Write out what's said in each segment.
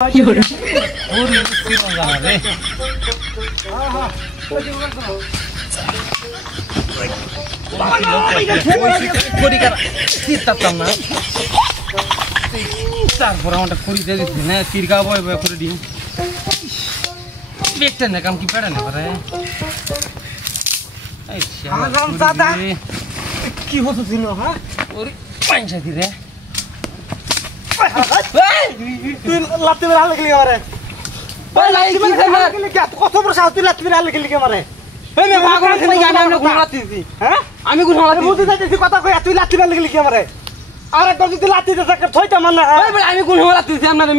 Llora. তারপর আমারটা করি দিয়ে দিচ্ছি না তিরকা বয় বয় করে দিই দেখতে না কাম কি পেড়ে না পারে কি হচ্ছিল হ্যাঁ ওরে পাঁচা দিরে তুই লাত্তি মেরে হাল গেলি আমারে কত বড় সাহস তুই লাত্তি মেরে হাল গেলি আমারে আমি কথা কই তুই লাত্তি মেরে গেলি আমারে আর একবার যদি লাত্তি দিতে থাকে থইতা মান না আমি কোন লাত্তি দিছি আপনারে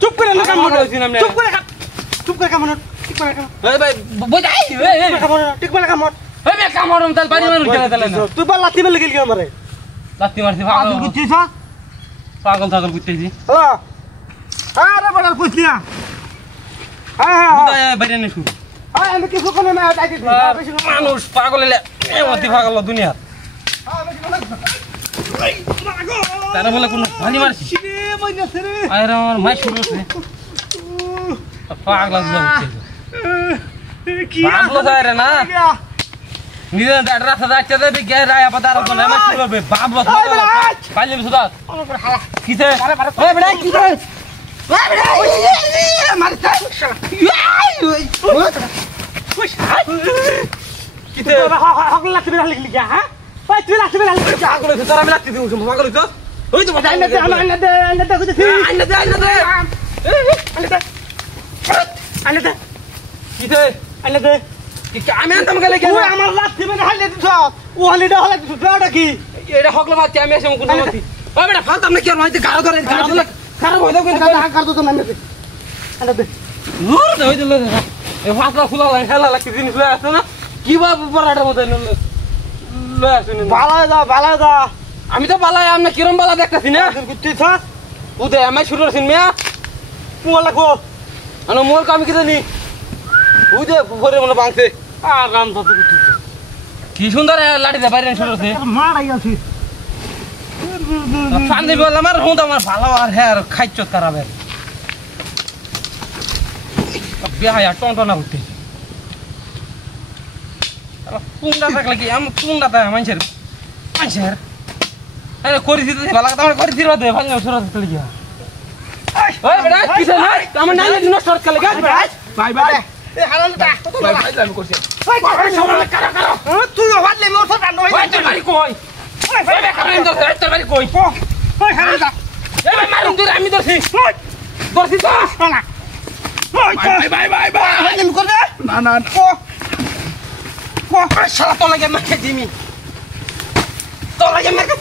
চুপ করে না কাম করছিস না চুপ করে কাম ঠিক করে কাম এই ভাই বজাই ঠিক করে কাম এই মে কামড়ম তাল বাড়ি মানুষ গেলে তালে না তুই বা লাত্তি মেরে গেলি আমারে লাত্তি মারছি পাগল বুঝছিস পাগল পাগল বুঝতেছি হ্যালো আরে বড় কইছি না হ্যাঁ বাইরে নে শুরু আমি কিছু কোন না আইছি মানুষ পাগল এলে এমতি পাগল দুনিয়া তারা বলে কোন ভানি মারছি আরে আমার মাই শুরু হচ্ছে পাগল লাগছে কি পাগল যায় না নিজে রাস্তা যাচ্ছে দেবে গে রায় আপাতত আর না মাছ করবে বাবু পাইলে সুদা কিছে ওই বড় কিছে ওই বড় মারতে কিছে হক লাত্তি মেরে লিখলি কি হ্যাঁ ওই তুই লাত্তি মেরে লিখলি কি পাগল হইছে তোরা আমি লাত্তি দিমু পাগল হইছো ওই তো বাজাই না দে আইনা দে কইছিস আইনা দে আইনা দে কিছে আইনা দে আমি আনতাম গেলে কি আমার লাত্তি মেরে হাইলে দিছ ও হলিডে হলে দিছ বেটা কি এটা হকলে মারতে আমি এসে কোন মারতি ওই বেটা ফালতাম না কি আর মাইতে গাড়ো ধরে গাড়ো খারাপ হই দাও কার তো না দে আইনা দে নূর দে হই দিল এই ফাসলা খুলা লাগে খেলা লাগে জিনিস লয় আছে না কি বা পরাটার মধ্যে লয় আছে বালা যা আমি তো বালাই আমনা কিরম বালা দেখতাছি না কুত্তিছ উদে আমি শুরু করছিন মিয়া মোলা লাগো আনো মোর কাম কি জানি উদে পরে মনে বাংছে আর রাম তো কুত্তিছ কি সুন্দর লাঠি দে বাইরে শুরু করছে মারাই আছি ফান্দি বল আমার হুঁদ আমার ভালো আর হ্যাঁ আর খাইছ খারাপ বিয়া টনটনা উঠতে কুন্ডা থাকলে কি আমি কুন্ডা তা মানুষের আরে করি দিতে ভালো কথা আমার করি দিবা দে ভালো সরস চলে গিয়া ওই বেটা কিছে না আমার নাই দিন শর্ট খেলে গা বাই বাই এ হারালটা কত ভাই আমি করছি ওই সবাই কারা তুই ওয়াদলে মোর সব রান্না ওই তোর বাড়ি কই ওই বেটা কামেন দর তোর বাড়ি কই ওই হারালটা এই মারুম দূর আমি ধরছি ধরছি তো না বাই আমি কর দে না ও শালা তো লাগে মাকে দিমি তো লাগে মাকে